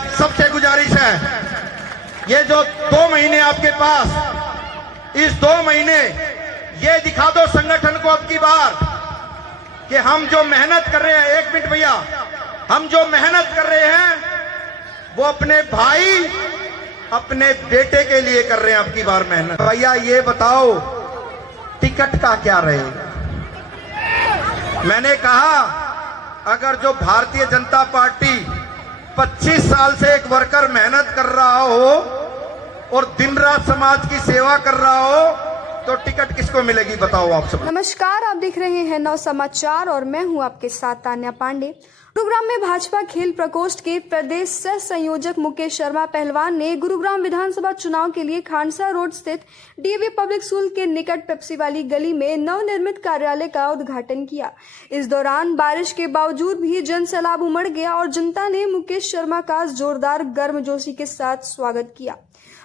आप सबसे गुजारिश है, ये जो 2 महीने आपके पास, इस 2 महीने ये दिखा दो संगठन को अब की बार कि हम जो मेहनत कर रहे हैं, 1 मिनट भैया, हम जो मेहनत कर रहे हैं वो अपने भाई, अपने बेटे के लिए कर रहे हैं अब की बार मेहनत। भैया ये बताओ टिकट का क्या रहेगा? मैंने कहा अगर जो भारतीय जनता पार्टी 25 साल से एक वर्कर मेहनत कर रहा हो और दिन रात समाज की सेवा कर रहा हो तो टिकट किसको मिलेगी? बताओ आप सब। नमस्कार, आप देख रहे हैं नव समाचार और मैं हूं आपके साथ तान्या पांडे। गुरुग्राम में भाजपा खेल प्रकोष्ठ के प्रदेश सह संयोजक मुकेश शर्मा पहलवान ने गुरुग्राम विधानसभा चुनाव के लिए खांडसा रोड स्थित डीएवी पब्लिक स्कूल के निकट पेप्सी वाली गली में नवनिर्मित कार्यालय का उद्घाटन किया। इस दौरान बारिश के बावजूद भी जन सैलाब उमड़ गया और जनता ने मुकेश शर्मा का जोरदार गर्मजोशी के साथ स्वागत किया।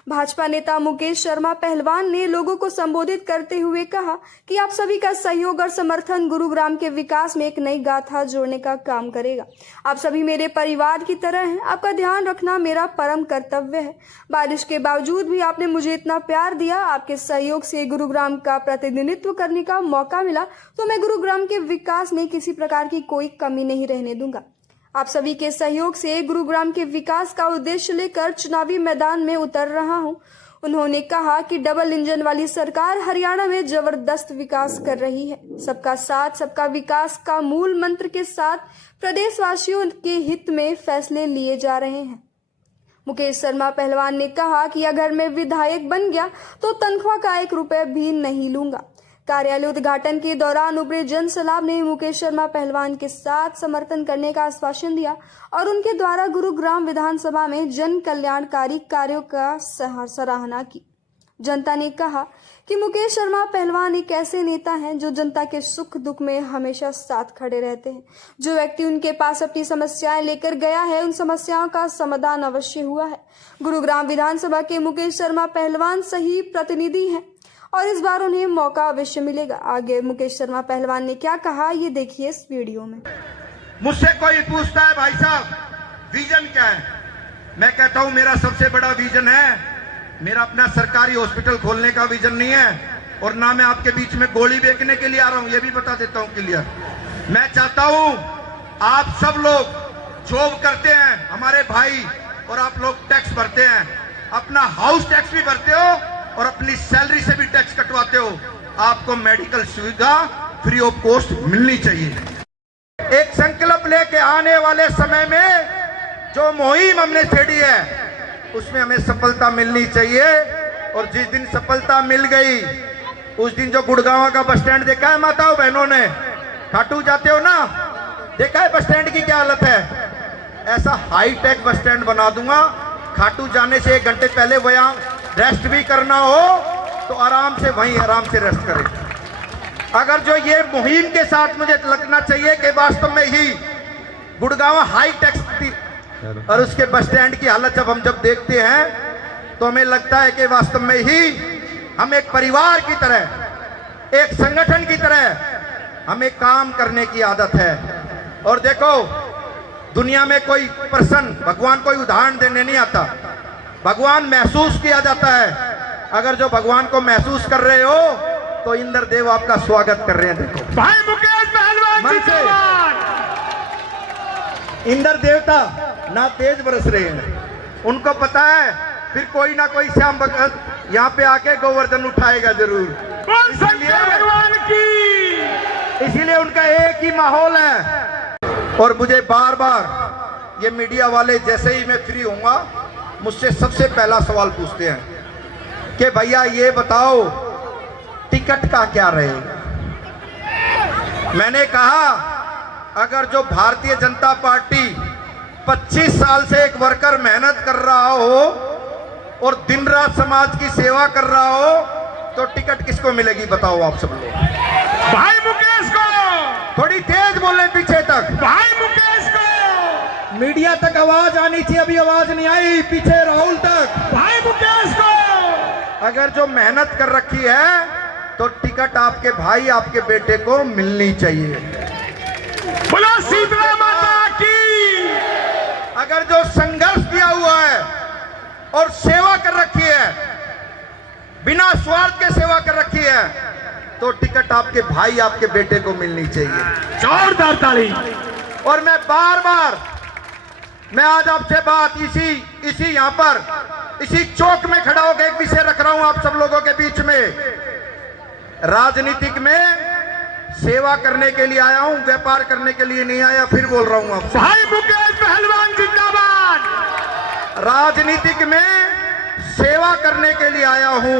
भाजपा नेता मुकेश शर्मा पहलवान ने लोगों को संबोधित करते हुए कहा कि आप सभी का सहयोग और समर्थन गुरुग्राम के विकास में एक नई गाथा जोड़ने का काम करेगा। आप सभी मेरे परिवार की तरह हैं, आपका ध्यान रखना मेरा परम कर्तव्य है। बारिश के बावजूद भी आपने मुझे इतना प्यार दिया, आपके सहयोग से गुरुग्राम का प्रतिनिधित्व करने का मौका मिला, तो मैं गुरुग्राम के विकास में किसी प्रकार की कोई कमी नहीं रहने दूंगा। आप सभी के सहयोग से गुरुग्राम के विकास का उद्देश्य लेकर चुनावी मैदान में उतर रहा हूं। उन्होंने कहा कि डबल इंजन वाली सरकार हरियाणा में जबरदस्त विकास कर रही है। सबका साथ सबका विकास का मूल मंत्र के साथ प्रदेशवासियों के हित में फैसले लिए जा रहे हैं। मुकेश शर्मा पहलवान ने कहा कि अगर मैं विधायक बन गया तो तनख्वाह का 1 रुपया भी नहीं लूंगा। कार्यालय उद्घाटन के दौरान उभरे जन सैलाब ने मुकेश शर्मा पहलवान के साथ समर्थन करने का आश्वासन दिया और उनके द्वारा गुरुग्राम विधानसभा में जन कल्याणकारी कार्यों का सराहना की। जनता ने कहा कि मुकेश शर्मा पहलवान एक ऐसे नेता हैं जो जनता के सुख दुख में हमेशा साथ खड़े रहते हैं। जो व्यक्ति उनके पास अपनी समस्याएं लेकर गया है, उन समस्याओं का समाधान अवश्य हुआ है। गुरुग्राम विधानसभा के मुकेश शर्मा पहलवान सही प्रतिनिधि हैं और इस बार उन्हें मौका अवश्य मिलेगा। आगे मुकेश शर्मा पहलवान ने क्या कहा, ये देखिए इस वीडियो में। मुझसे कोई पूछता है भाई साहब विजन क्या है, मैं कहता हूं मेरा सबसे बड़ा विजन है, मेरा अपना सरकारी हॉस्पिटल खोलने का विजन नहीं है और ना मैं आपके बीच में गोली बेचने के लिए आ रहा हूं, ये भी बता देता हूं क्लियर। मैं चाहता हूं आप सब लोग जॉब करते हैं, हमारे भाई, और आप लोग टैक्स भरते हैं, अपना हाउस टैक्स भी भरते हो और अपनी सैलरी से भी टैक्स कटवाते हो, आपको मेडिकल सुविधा फ्री ऑफ कॉस्ट मिलनी चाहिए। एक संकल्प लेके आने वाले समय में जो मुहिम हमने छेड़ी है उसमें हमें सफलता मिलनी चाहिए और जिस दिन सफलता मिल गई उस दिन जो गुड़गांव का बस स्टैंड देखा है माताओं बहनों ने, खाटू जाते हो ना, देखा है बस स्टैंड की क्या हालत है, ऐसा हाई टेक बस स्टैंड बना दूंगा। खाटू जाने से 1 घंटे पहले वहां रेस्ट भी करना हो तो आराम से वहीं आराम से रेस्ट करें। अगर जो ये मुहिम के साथ मुझे लगना चाहिए कि वास्तव में ही गुड़गांव हाई टेक्स थी और उसके बस स्टैंड की हालत जब देखते हैं तो हमें लगता है कि वास्तव में ही हम एक परिवार की तरह, एक संगठन की तरह हमें काम करने की आदत है। और देखो दुनिया में कोई पर्सन, भगवान कोई उदाहरण देने नहीं आता, भगवान महसूस किया जाता है। अगर जो भगवान को महसूस कर रहे हो तो इंद्र देव आपका स्वागत कर रहे हैं। देखो भाई मुकेश पहलवान से इंद्र देवता ना तेज बरस रहे हैं, उनको पता है फिर कोई ना कोई श्याम भगत यहाँ पे आके गोवर्धन उठाएगा जरूर, इसीलिए उनका एक ही माहौल है। और मुझे बार बार ये मीडिया वाले जैसे ही मैं फ्री होऊंगा मुझसे सबसे पहला सवाल पूछते हैं कि भैया ये बताओ टिकट का क्या रहेगा? मैंने कहा अगर जो भारतीय जनता पार्टी 25 साल से एक वर्कर मेहनत कर रहा हो और दिन रात समाज की सेवा कर रहा हो तो टिकट किसको मिलेगी? बताओ आप सब लोग। भाई मुकेश को। थोड़ी तेज बोले पीछे तक। भाई मुकेश को। मीडिया तक आवाज आनी चाहिए, अभी आवाज नहीं आई, पीछे राहुल तक। भाई मुकेश को। अगर जो मेहनत कर रखी है तो टिकट आपके भाई, आपके बेटे को मिलनी चाहिए। बोलो शीतला माता की। अगर जो संघर्ष किया और सेवा कर रखी है, बिना स्वार्थ के सेवा कर रखी है, तो टिकट आपके भाई आपके बेटे को मिलनी चाहिए। जोरदार ताली। और मैं मैं आज आपसे बात इसी यहां पर इसी चौक में खड़ा होकर एक विषय रख रहा हूं आप सब लोगों के बीच में। राजनीतिक में सेवा करने के लिए आया हूं, व्यापार करने के लिए नहीं आया। फिर बोल रहा हूं आपसे, भाई मुकेश पहलवान जिंदाबाद। राजनीतिक में सेवा करने के लिए आया हूं,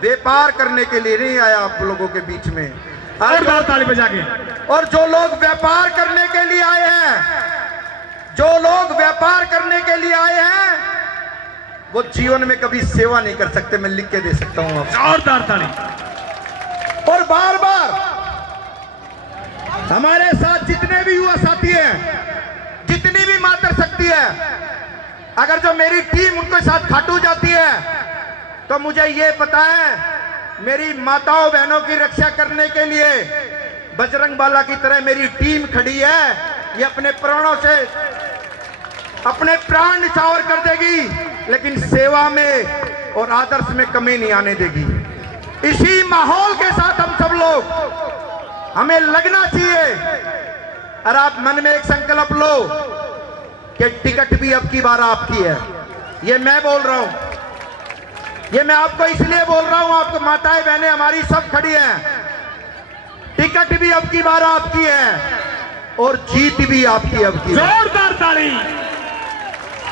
व्यापार करने के लिए नहीं आया आप लोगों के बीच में। जोरदार ताली बजा के। और जो लोग व्यापार करने के लिए आए हैं, जो लोग व्यापार करने के लिए आए हैं, वो जीवन में कभी सेवा नहीं कर सकते। मैं लिख के दे सकता हूं आपको। जोरदार ताली। और बार बार हमारे साथ जितने भी युवा साथी हैं, जितनी भी मातर शक्ति है, अगर जो मेरी टीम उनके साथ खाटू जाती है, तो मुझे ये पता है मेरी माताओं बहनों की रक्षा करने के लिए बजरंग बाला की तरह मेरी टीम खड़ी है। ये अपने प्राणों से अपने प्राण निछावर कर देगी, लेकिन सेवा में और आदर्श में कमी नहीं आने देगी। इसी माहौल के साथ हम सब लोग हमें लगना चाहिए। और आप मन में एक संकल्प लो कि टिकट भी अब की बार आपकी है। ये मैं बोल रहा हूं, ये मैं आपको इसलिए बोल रहा हूं, आपको माताएं बहनें हमारी सब खड़ी हैं। टिकट भी अब की बार आपकी है और जीत भी आपकी अब की। जोरदार ताली।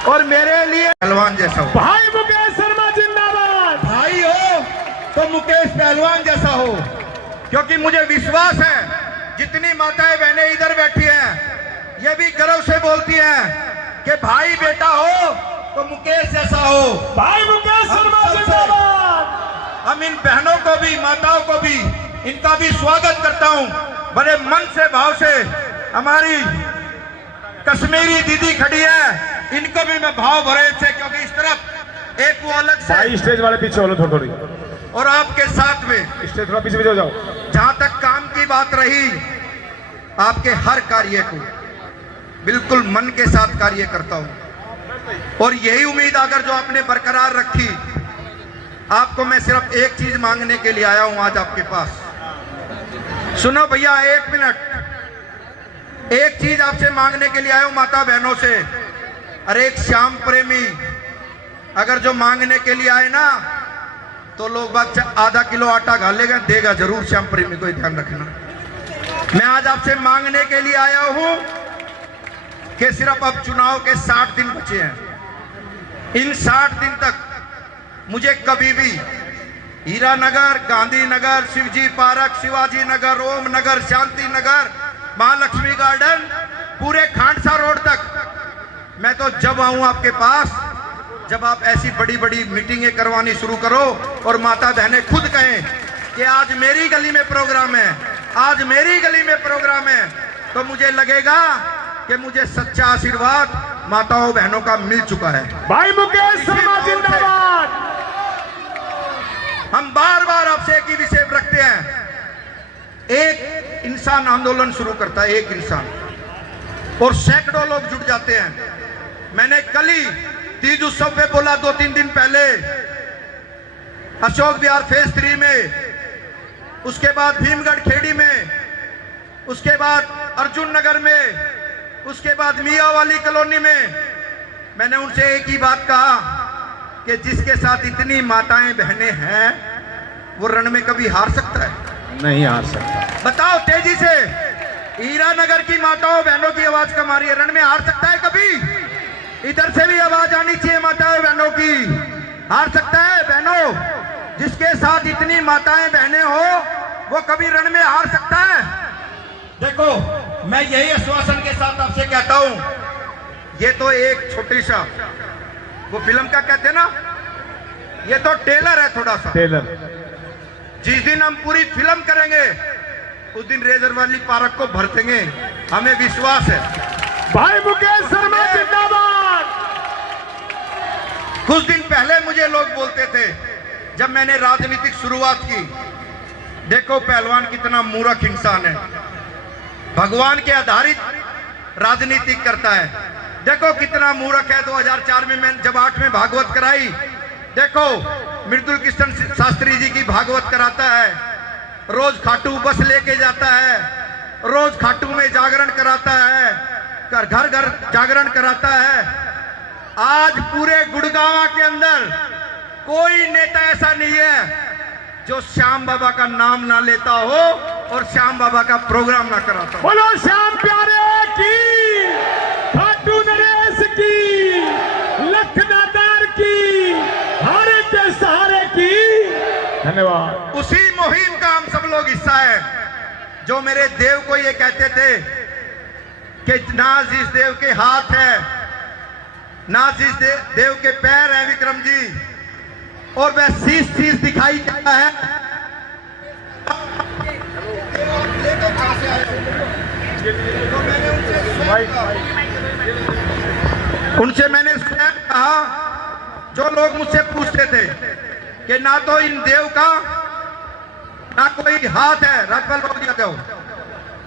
और मेरे लिए पहलवान जैसा हो। भाई मुकेश शर्मा जिंदाबाद। भाई हो तो मुकेश पहलवान जैसा हो, क्योंकि मुझे विश्वास है जितनी माताएं बहनें इधर बैठी हैं, ये भी गर्व से बोलती हैं कि भाई बेटा हो तो मुकेश जैसा हो। भाई मुकेश शर्मा जिंदाबाद। हम इन बहनों को भी, माताओं को भी, इनका भी स्वागत करता हूं बड़े मन से, भाव से। हमारी कश्मीरी दीदी खड़ी है, इनको भी मैं भाव भरे से, क्योंकि इस तरफ एक वो अलग से। भाई स्टेज वाले पीछे हो थोड़ी। और आपके साथ में स्टेज थोड़ा पीछे हो जाओ। जहां तक काम की बात रही, आपके हर कार्य को बिल्कुल मन के साथ कार्य करता हूं। और यही उम्मीद अगर जो आपने बरकरार रखी, आपको मैं सिर्फ एक चीज मांगने के लिए आया हूं आज आपके पास। सुनो भैया, एक मिनट, एक चीज आपसे मांगने के लिए आया हूं माता बहनों से। अरे एक श्याम प्रेमी अगर जो मांगने के लिए आए ना, तो लोग बात आधा किलो आटा घालेगा, देगा जरूर श्याम प्रेमी को, ध्यान रखना। मैं आज आपसे मांगने के लिए आया हूं कि सिर्फ अब चुनाव के 60 दिन बचे हैं। इन 60 दिन तक मुझे कभी भी हीरानगर, गांधीनगर, शिवजी पार्क, शिवाजी नगर, ओम नगर, शांति नगर, महालक्ष्मी गार्डन, पूरे खांडसा रोड तक मैं तो जब आऊं आपके पास, जब आप ऐसी बड़ी बड़ी मीटिंगें करवानी शुरू करो और माता बहनें खुद कहें कि आज मेरी गली में प्रोग्राम है, आज मेरी गली में प्रोग्राम है, तो मुझे लगेगा कि मुझे सच्चा आशीर्वाद माताओं बहनों का मिल चुका है। भाई मुकेश शर्मा जिंदाबाद। हम बार बार आपसे एक ही विषय रखते हैं। एक इंसान आंदोलन शुरू करता है, एक इंसान, और सैकड़ों लोग जुट जाते हैं। मैंने कल ही तीज उत्सव पे बोला, 2-3 दिन पहले अशोक विहार फेज 3 में, उसके बाद भीमगढ़ खेड़ी में, उसके बाद अर्जुन नगर में, उसके बाद मियावाली कॉलोनी में। मैंने उनसे एक ही बात कहा कि जिसके साथ इतनी माताएं बहनें हैं, वो रण में कभी हार सकता है? नहीं हार सकता। बताओ तेजी से, हीरानगर की माताओं बहनों की आवाज कम आ रही है, रण में हार सकता है कभी? इधर से भी आवाज आनी चाहिए माताएं बहनों की। हार सकता है बहनों? जिसके साथ इतनी माताएं बहनें हो, वो कभी रण में हार सकता है? देखो, मैं यही आश्वासन के साथ आपसे कहता हूं, ये तो एक छोटी सा, वो फिल्म का कहते हैं ना, ये तो टेलर है, थोड़ा सा टेलर। जिस दिन हम पूरी फिल्म करेंगे, उस दिन रेजर वाली पार्क को भर देंगे, हमें विश्वास है। भाई मुकेश शर्मा जिंदाबाद। कुछ दिन पहले मुझे लोग बोलते थे, जब मैंने राजनीतिक शुरुआत की, देखो पहलवान कितना मूर्ख इंसान है, भगवान के आधारित राजनीतिक करता है। देखो कितना मूर्ख है। 2004 में मैं जब 8 में भागवत कराई, देखो मृदुल कृष्ण शास्त्री जी की भागवत कराता है, रोज खाटू बस लेके जाता है, रोज खाटू में जागरण कराता है, घर घर जागरण कराता है। आज पूरे गुड़गांव के अंदर कोई नेता ऐसा नहीं है जो श्याम बाबा का नाम ना लेता हो और श्याम बाबा का प्रोग्राम ना कराता हो। बोलो श्याम प्यारे की, खाटू नरेश की, लखनदार की, हारे के सहारे की। धन्यवाद। उसी मुहिम का हम सब लोग हिस्सा है। जो मेरे देव को ये कहते थे कि ना जिस देव के हाथ है, ना जिस देव के पैर है विक्रम जी, और वह शीश दिखाई देता है। उनसे मैंने स्वयं कहा, जो लोग मुझसे पूछते थे कि ना तो इन देव का ना कोई हाथ है, राजपाल बाबू यादव,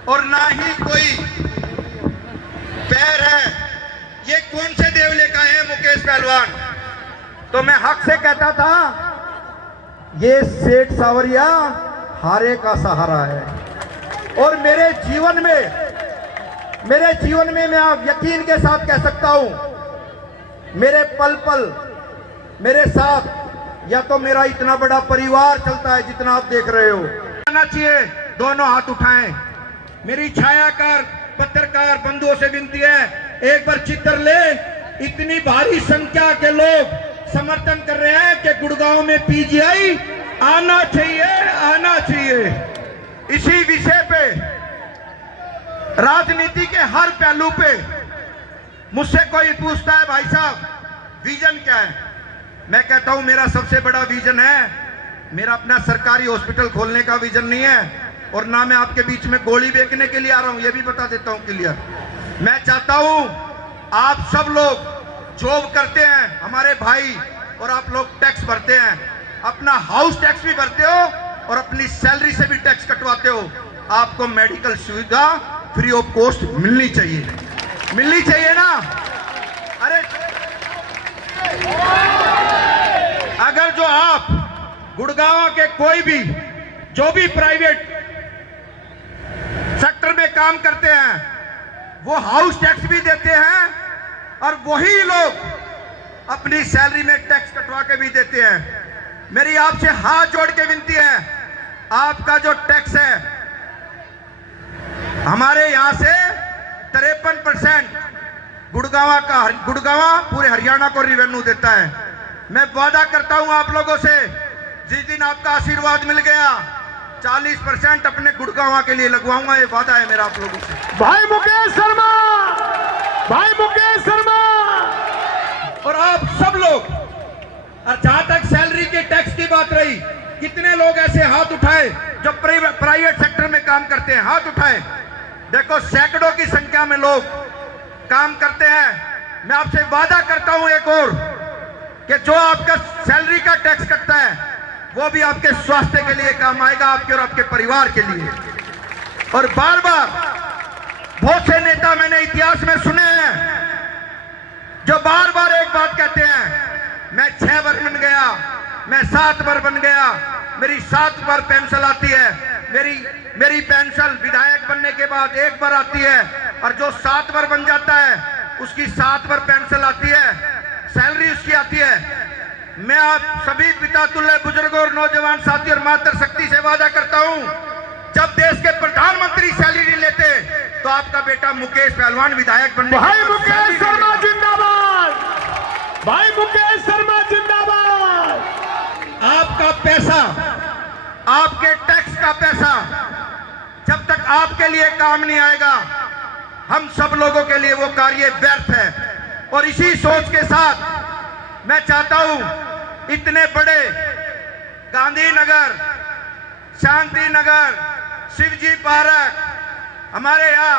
और ना ही कोई पैर है, ये कौन से देव लेकर आए हैं मुकेश पहलवान? तो मैं हक से कहता था ये सेठ सावरिया हारे का सहारा है। और मेरे जीवन में मैं आप यकीन के साथ कह सकता हूं, मेरे पल पल मेरे साथ या तो मेरा इतना बड़ा परिवार चलता है जितना आप देख रहे हो। आना चाहिए, दोनों हाथ उठाएं। मेरी छायाकार पत्रकार बंधुओं से विनती है, एक बार चित्र ले। इतनी भारी संख्या के लोग समर्थन कर रहे हैं कि गुड़गांव में पीजीआई आना चाहिए, आना चाहिए। इसी विषय पे, राजनीति के हर पहलू पे मुझसे कोई पूछता है, भाई साहब विजन क्या है? मैं कहता हूं मेरा सबसे बड़ा विजन है, मेरा अपना सरकारी हॉस्पिटल खोलने का विजन नहीं है, और ना मैं आपके बीच में गोली बेचने के लिए आ रहा हूं, ये भी बता देता हूं क्लियर। मैं चाहता हूं आप सब लोग जॉब करते हैं, हमारे भाई, और आप लोग टैक्स भरते हैं, अपना हाउस टैक्स भी भरते हो और अपनी सैलरी से भी टैक्स कटवाते हो। आपको मेडिकल सुविधा फ्री ऑफ कॉस्ट मिलनी चाहिए ना? अरे अगर जो आप गुड़गांव के कोई भी जो भी प्राइवेट सेक्टर में काम करते हैं, वो हाउस टैक्स भी देते हैं, और वही लोग अपनी सैलरी में टैक्स कटवा के भी देते हैं। मेरी आपसे हाथ जोड़ के विनती है, आपका जो टैक्स है, हमारे यहां से 53% गुड़गांव पूरे हरियाणा को रिवेन्यू देता है। मैं वादा करता हूं आप लोगों से, जिस दिन आपका आशीर्वाद मिल गया 40% अपने गुड़गांव के लिए लगवाऊंगा, ये वादा है मेरा आप लोगों से। भाई मुकेश शर्मा, भाई मुकेश शर्मा। और आप सब लोग, और जहां तक सैलरी के टैक्स की बात रही, कितने लोग ऐसे हाथ उठाए जो प्राइवेट सेक्टर में काम करते हैं? हाथ उठाए। देखो सैकड़ों की संख्या में लोग काम करते हैं। मैं आपसे वादा करता हूं एक और, कि जो आपका सैलरी का टैक्स कटता है वो भी आपके स्वास्थ्य के लिए काम आएगा, आपके और आपके परिवार के लिए। और बार बार बहुत से नेता मैंने इतिहास में सुने हैं जो बार बार एक बात कहते हैं, मैं 6 बार बन गया, मैं 7 बार बन गया, मेरी 7 बार पेंशन आती है, मेरी पेंशन विधायक बनने के बाद 1 बार आती है, और जो 7 बार बन जाता है उसकी 7 बार पेंशन आती है, सैलरी उसकी आती है। मैं आप सभी पिता तुल्य बुजुर्गों और नौजवान साथी और मातृ शक्ति से वादा करता हूं, जब देश के प्रधानमंत्री सैलरी लेते तो आपका बेटा मुकेश पहलवान विधायक बनने। भाई मुकेश शर्मा जिंदाबाद, भाई मुकेश शर्मा जिंदाबाद। आपका पैसा, आपके टैक्स का पैसा जब तक आपके लिए काम नहीं आएगा, हम सब लोगों के लिए वो कार्य व्यर्थ है। और इसी सोच के साथ मैं चाहता हूं, इतने बड़े गांधीनगर, शांति नगर, शिवजी पार्क, हमारे यहाँ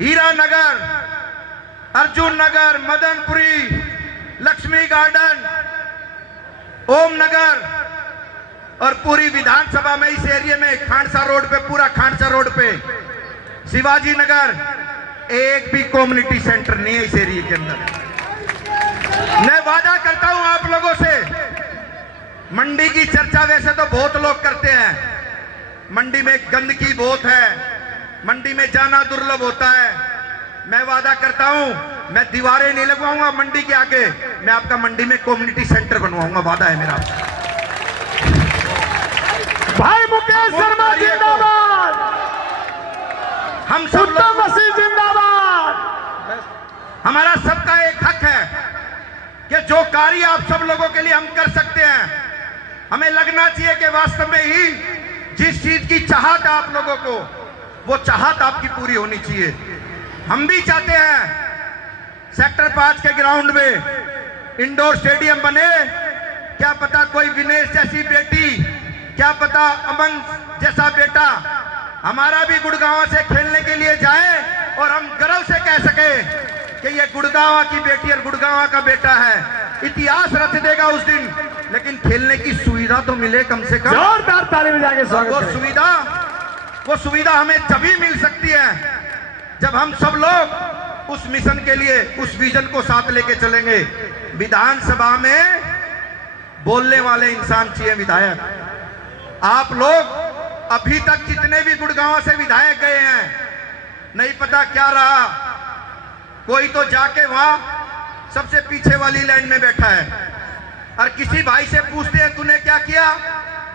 हीरा नगर, अर्जुन नगर, मदनपुरी, लक्ष्मी गार्डन, ओम नगर, और पूरी विधानसभा में इस एरिया में खांडसा रोड पे, पूरा खांडसा रोड पे, शिवाजी नगर, एक भी कम्युनिटी सेंटर नहीं है इस एरिया के अंदर। मैं वादा करता हूं आप लोगों से, मंडी की चर्चा वैसे तो बहुत लोग करते हैं, मंडी में गंदगी बहुत है, मंडी में जाना दुर्लभ होता है। मैं वादा करता हूं, मैं दीवारें नहीं लगवाऊंगा मंडी के आगे, मैं आपका मंडी में कम्युनिटी सेंटर बनवाऊंगा, वादा है मेरा। भाई मुकेश शर्मा जिंदाबाद, हम सब उत्तम लोग, मसीह जिंदाबाद। हमारा सबका एक हक है कि जो कार्य आप सब लोगों के लिए हम कर सकते हैं, हमें लगना चाहिए कि वास्तव में ही जिस चीज की चाहत है आप लोगों को, वो चाहत आपकी पूरी होनी चाहिए। हम भी चाहते हैं सेक्टर 5 के ग्राउंड में इंडोर स्टेडियम बने, क्या पता कोई विनेश जैसी बेटी, क्या पता अमन जैसा बेटा हमारा भी गुड़गांव से खेलने के लिए जाए और हम गर्व से कह सके कि ये गुड़गांव की बेटी और गुड़गांव का बेटा है। इतिहास रच देगा उस दिन, लेकिन खेलने की सुविधा तो मिले कम से कम। जोरदार ताली बजाके स्वागत वो करें। सुविधा हमें तभी मिल सकती है जब हम सब लोग उस मिशन के लिए, उस विजन को साथ लेके चलेंगे। विधानसभा में बोलने वाले इंसान चाहिए विधायक। आप लोग अभी तक जितने भी गुड़गांव से विधायक गए हैं, नहीं पता क्या रहा, कोई तो जाके वहां सबसे पीछे वाली लाइन में बैठा है और किसी भाई से पूछते हैं तूने क्या किया,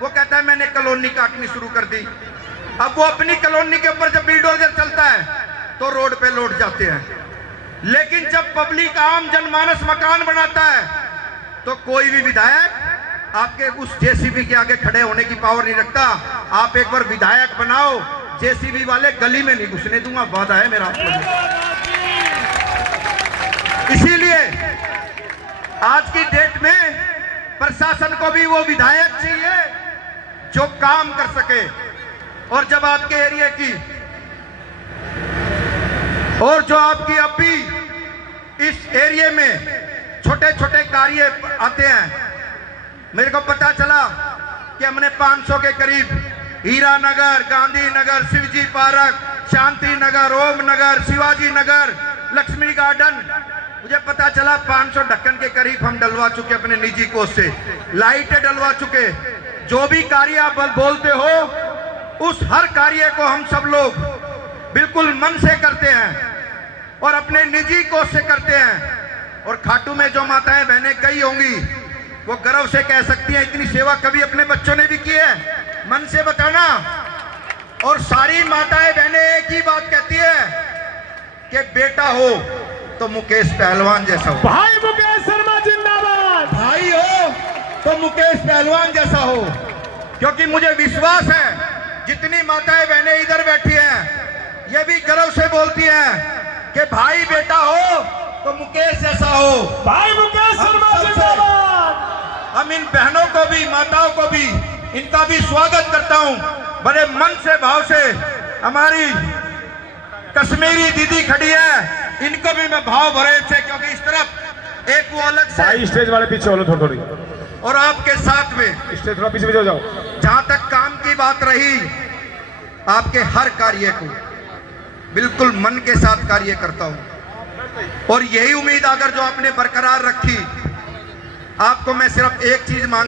वो कहता है मैंने कॉलोनी काटनी शुरू कर दी। अब वो अपनी कॉलोनी के ऊपर जब बिल्डोजर चलता है तो रोड पे लौट जाते हैं, लेकिन जब पब्लिक आम जनमानस मकान बनाता है तो कोई भी विधायक आपके उस जेसीबी के आगे खड़े होने की पावर नहीं रखता। आप एक बार विधायक बनाओ, जेसीबी वाले गली में नहीं घुसने दूंगा, वादा है मेरा। इसीलिए आज की डेट में प्रशासन को भी वो विधायक चाहिए जो काम कर सके। और जब आपके एरिया की और जो आपकी अब भी इस एरिया में छोटे छोटे कार्य आते हैं, मेरे को पता चला कि हमने 500 के करीब हीरा नगर, गांधी नगर, शिवजी पार्क, शांति नगर, ओम नगर, शिवाजी नगर, लक्ष्मी गार्डन, मुझे पता चला 500 ढक्कन के करीब हम डलवा चुके अपने निजी कोष से, लाइटें डलवा चुके। जो भी कार्य आप बोलते हो उस हर कार्य को हम सब लोग बिल्कुल मन से करते हैं और अपने निजी कोष से करते हैं। और खाटू में जो माताएं बहनें गई होंगी वो गर्व से कह सकती हैं इतनी सेवा कभी अपने बच्चों ने भी की है, मन से बताना। और सारी माताएं बहनें एक ही बात कहती है कि बेटा हो तो मुकेश पहलवान जैसा हो, भाई मुकेश शर्मा जिंदाबाद, भाई हो तो मुकेश पहलवान जैसा हो। क्योंकि मुझे विश्वास है जितनी माताएं बहनें इधर बैठी हैं ये भी गर्व से बोलती हैं कि भाई बेटा हो तो मुकेश जैसा हो। भाई मुकेश शर्मा जिंदाबाद। हम इन बहनों को भी, माताओं को भी, इनका भी स्वागत करता हूं बड़े मन से, भाव से। हमारी कश्मीरी दीदी खड़ी है, इनको भी मैं भाव भरे से, क्योंकि इस तरफ एक वो अलग से, भाई स्टेज वाले पीछे हो लो थोड़ी, और आपके साथ में स्टेज थोड़ा पीछे हो जाओ। जहां तक काम की बात रही, आपके हर कार्य को बिल्कुल मन के साथ कार्य करता हूं और यही उम्मीद अगर जो आपने बरकरार रखी, आपको मैं सिर्फ एक चीज मांग